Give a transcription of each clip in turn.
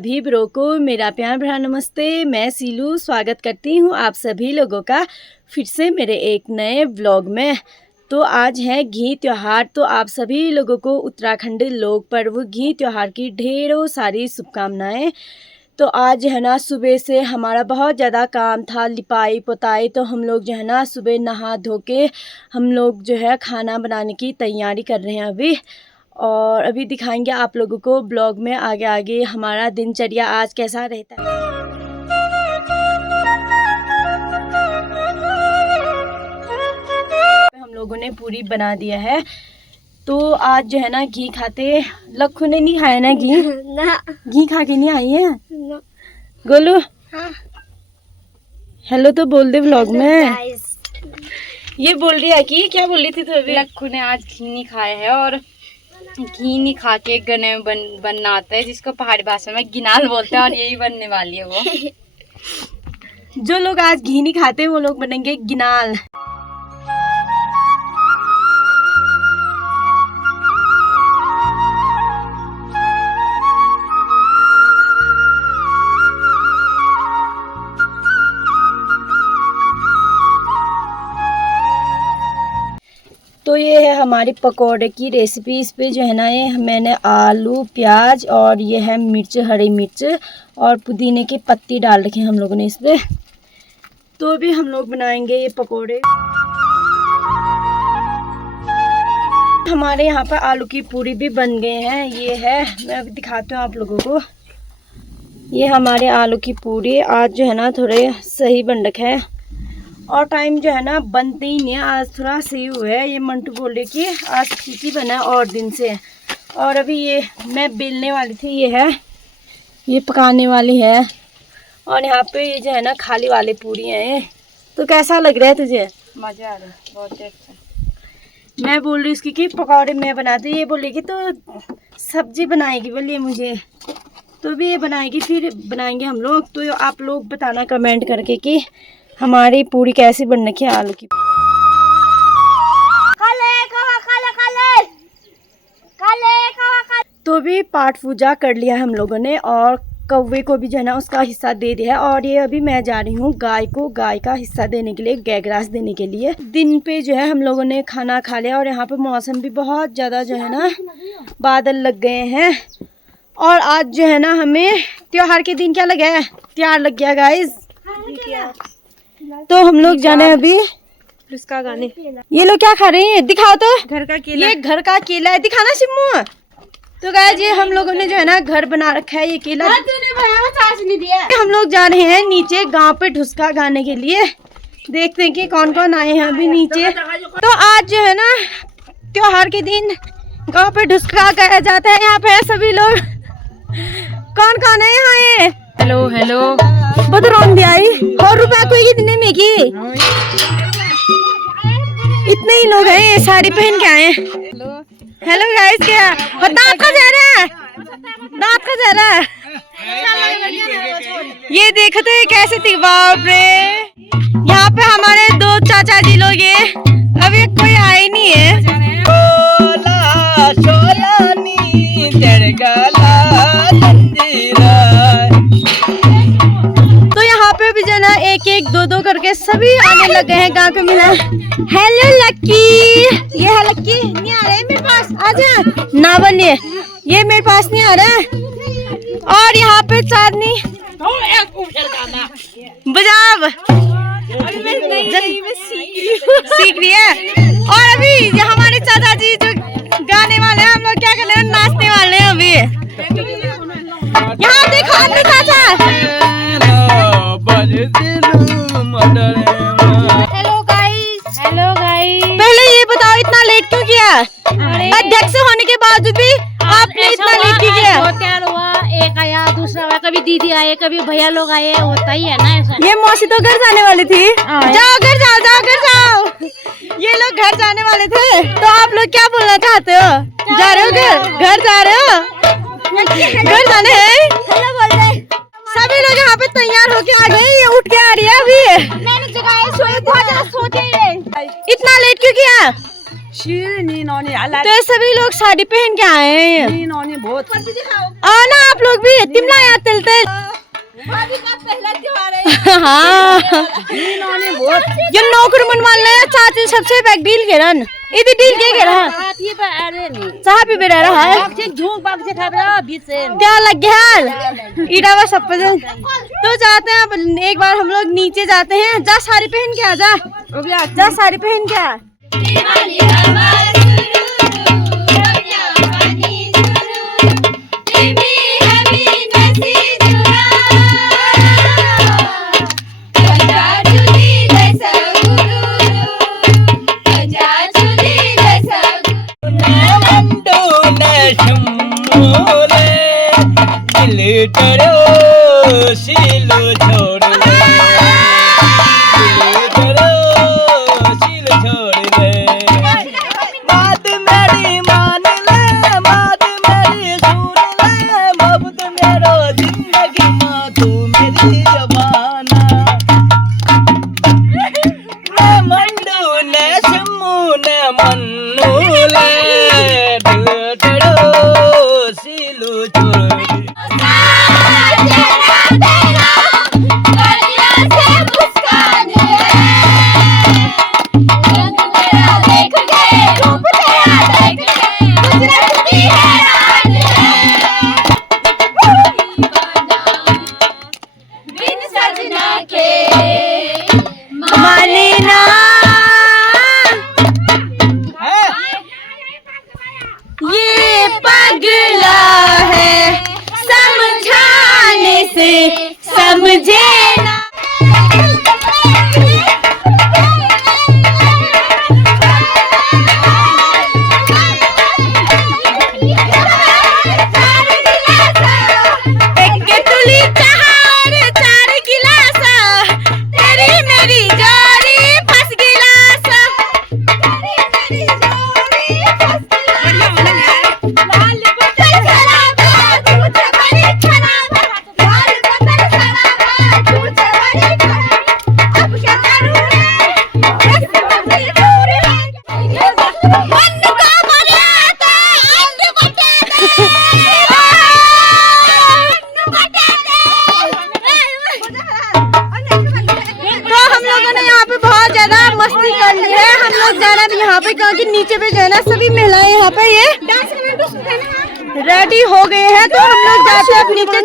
सभी ब्रो को मेरा प्यार भरा नमस्ते। मैं सीलू स्वागत करती हूँ आप सभी लोगों का फिर से मेरे एक नए व्लॉग में। तो आज है घी त्यौहार, तो आप सभी लोगों को उत्तराखंड लोक पर्व घी त्यौहार की ढेरों सारी शुभकामनाएं। तो आज है ना सुबह से हमारा बहुत ज़्यादा काम था, लिपाई पोताई। तो हम लोग जो है ना सुबह नहा धो के हम लोग जो है खाना बनाने की तैयारी कर रहे हैं अभी। और अभी दिखाएंगे आप लोगों को ब्लॉग में आगे आगे हमारा दिनचर्या आज कैसा रहता है। हम लोगों ने पूरी बना दिया है, तो आज जो है ना घी खाते। लक्खू ने नहीं खाया ना घी? ना। घी खा के नहीं आई है ना। गोलू हाँ। हेलो तो बोल दे व्लॉग में। ये बोल रही है कि क्या बोल रही थी तो अभी? लक्खू ने आज घी नहीं खाया है और घी नहीं खा के गने बनना आता है, जिसको पहाड़ी भाषा में गिनाल बोलते हैं, और यही बनने वाली है वो। जो लोग आज घी नहीं खाते वो लोग बनेंगे गिनाल। तो ये है हमारी पकोड़े की रेसिपी। इस पे जो है ना ये मैंने आलू प्याज और ये है मिर्च, हरी मिर्च और पुदीने की पत्ती डाल रखी है हम लोगों ने इस पे। तो अभी हम लोग बनाएंगे ये पकोड़े। हमारे यहाँ पर आलू की पूरी भी बन गए हैं। ये है, मैं अभी दिखाती हूँ आप लोगों को। ये हमारे आलू की पूरी आज जो है ना थोड़े सही बन रखे है और टाइम जो है ना बनते ही नहीं है। आज थोड़ा सही हुआ है। ये मंटू बोल रहे कि आज ठीक ही बना है और दिन से। और अभी ये मैं बेलने वाली थी, ये है ये पकाने वाली है। और यहाँ पे ये जो है ना खाली वाले पूरी हैं। तो कैसा लग रहा है तुझे? मज़ा आ रहा है, बहुत अच्छा। मैं बोल रही उसकी कि पकौड़े मैं बनाती, ये बोलेगी तो सब्जी बनाएगी बोलिए मुझे। तो भी ये बनाएगी, फिर बनाएंगे हम लोग। तो आप लोग बताना कमेंट करके कि हमारी पूरी कैसी बन रखी है आलू की। तो भी पाठ पूजा कर लिया हम लोगों ने और कौवे को भी जो है ना उसका हिस्सा दे दिया है। और ये अभी मैं जा रही हूँ गाय को गाय का हिस्सा देने के लिए, गाय ग्रास देने के लिए। दिन पे जो है हम लोगों ने खाना खा लिया और यहाँ पे मौसम भी बहुत ज़्यादा जो है ना बादल लग गए हैं। और आज जो है ना हमें त्योहार के दिन क्या लगा है, त्योहार लग गया गाइस। तो हम लोग जाने अभी उसका गाने। ये लोग क्या खा रहे हैं दिखाओ तो। घर का केला। ये घर का केला है, दिखाना सिम्मू। तो गाइस ये हम लोगों ने जो है ना घर बना रखा है। ये केला तूने दिया। हम लोग जा रहे हैं नीचे गांव पे ढुसका गाने के लिए। देखते हैं कि कौन कौन आए हैं अभी नीचे। तो आज जो है ना त्योहार के दिन गांव पे ढुसका गाया जाता है। यहाँ पे सभी लोग कौन कौन है यहाँ है? हेलो हेलो बदरौन भी आई और रुपया कोई कितने में की? इतने ही लोग हैं, साड़ी पहन के आए। हेलो गाइस, क्या दांत का जा रहा है? दांत का जा रहा है। ये देखते हैं कैसे थी, बाप रे। यहाँ पे हमारे दो चाचा जी लोग हैं, अभी कोई आए नहीं है। तो यहाँ पे भी जो ना एक एक दो दो करके सभी आने लगे हैं गांव पे मिला। हेलो लक्की, ये है लक्की। नहीं आ रहा है मेरे पास, आजा ना बनिए, ये मेरे पास नहीं आ रहा है। और यहाँ पे चांदनी बजाव सीख रही है। और अभी हमारे चाचा जी जो गाने वाले हैं, हम लोग क्या कर रहे हैं, नाचने वाले हैं अभी। यहाँ देखो अन्नू चाचा। Hello guys. Hello guys. पहले ये बताओ इतना लेट क्यों किया? अध्यक्ष होने के बावजूद भी आपने इतना लेट क्यों किया? तैयार हुआ, एक आया दूसरा आया, कभी दीदी आए कभी भैया लोग आए, होता ही है ना ऐसा। ये मौसी तो घर जाने वाली थी। जाओ घर जाओ, जाओ घर जाओ। ये लोग घर जाने वाले थे। तो आप लोग क्या बोलना चाहते हो? जा रहे हो घर? घर जा रहे हो? घर जाने हैं? सभी लोग यहाँ पे तैयार होके आ गए। ये उठ के आ रही है अभी। मैंने जगाया, सोए बहुत ज्यादा सोते हैं। इतना लेट क्यों किया? तो सभी लोग साड़ी पहन के आए हैं। आओ ना आप लोग भी तिमला या तिल तिल। हाँ ये नौकर मनवाल ने चाची सबसे बैग डील के रन इधर डील के रहा साहब भी बेरा रहा है क्या लग गया ईड़ा वा सब तो जाते हैं। अब एक बार हम लोग नीचे जाते हैं। जा साड़ी पहन के आ जा साड़ी पहन के आ। क्योंकि नीचे पे जो है ना सभी महिलाएं यहाँ पे ये रेडी हो गए हैं। तो हम लोग जाते हैं अब नीचे।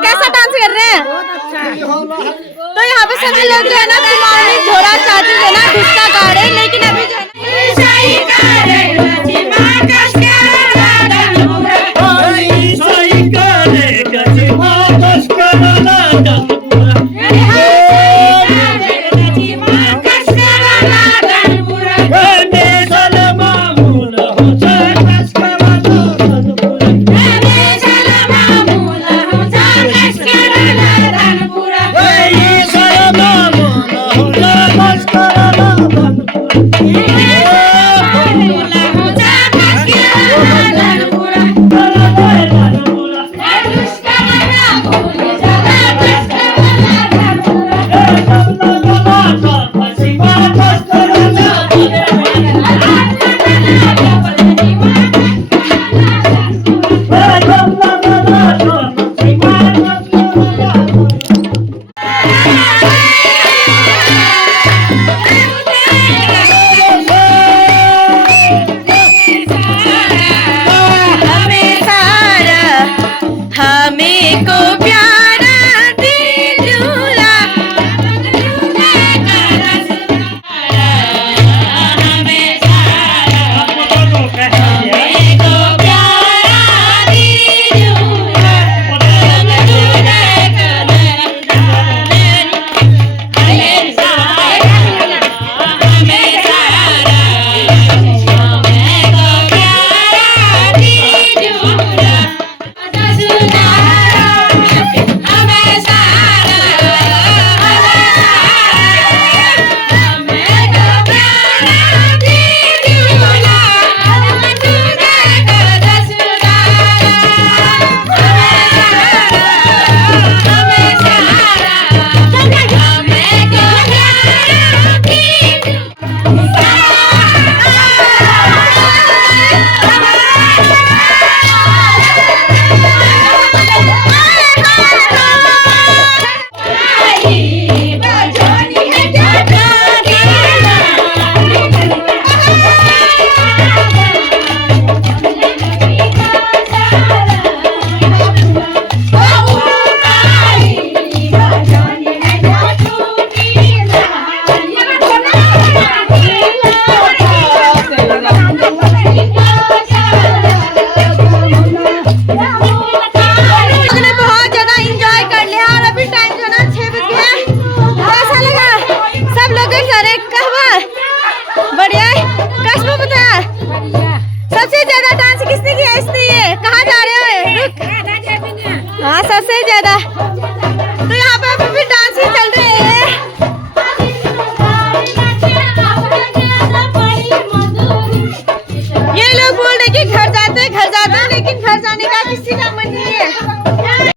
कैसा डांस कर रहे हैं? तो यहाँ पे सभी लोग जो है ना तुम्हारे झोरा चाची जो है ना ढुसका गा रहे हैं, लेकिन अभी जो है सबसे ज्यादा